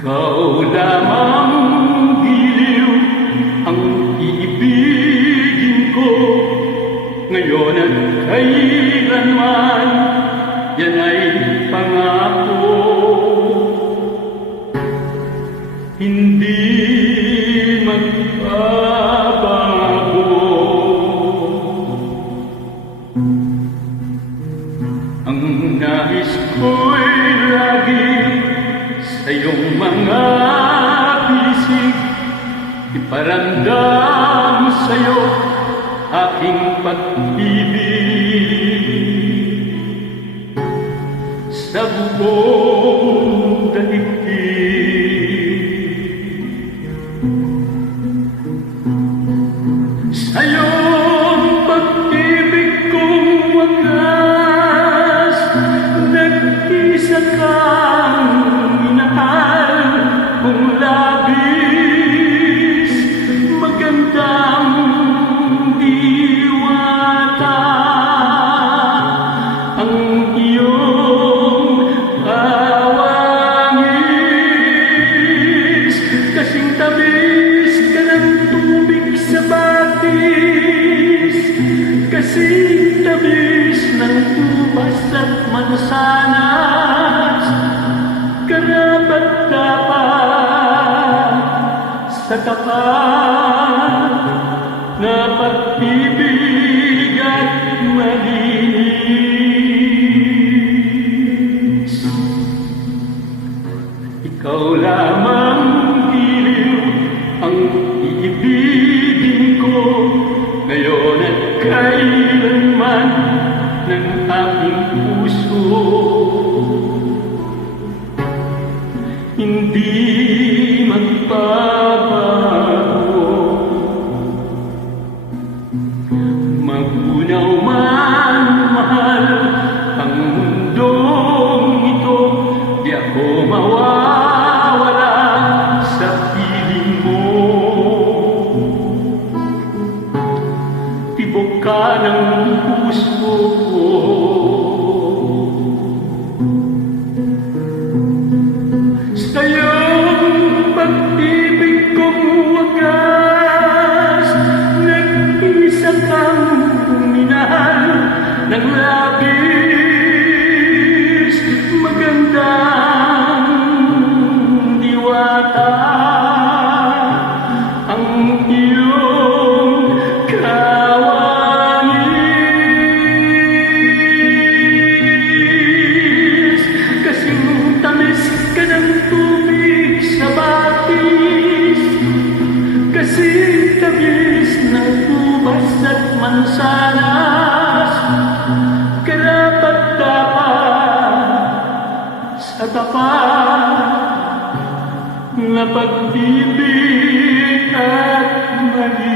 Ikaw lamang giliw ang iibigin ko. Ngayon at kailanman yan ay pangako. Hindi magbabago. Ang nais ko'y lagi sa iyong mga bisig iparamdam sa'yo aking pag-ibig kasing tamis ka ng tubig sa batis, kasing tamis ng ubas at mansanas, sa tapat na pag-ibig at malinis. Ikaw lamang giliw ang iibigin ko ngayon at kailanman ng aking puso. Hindi Mergulha o mar. ang sanas karapat dapat sa tapat na pag-ibig at mali.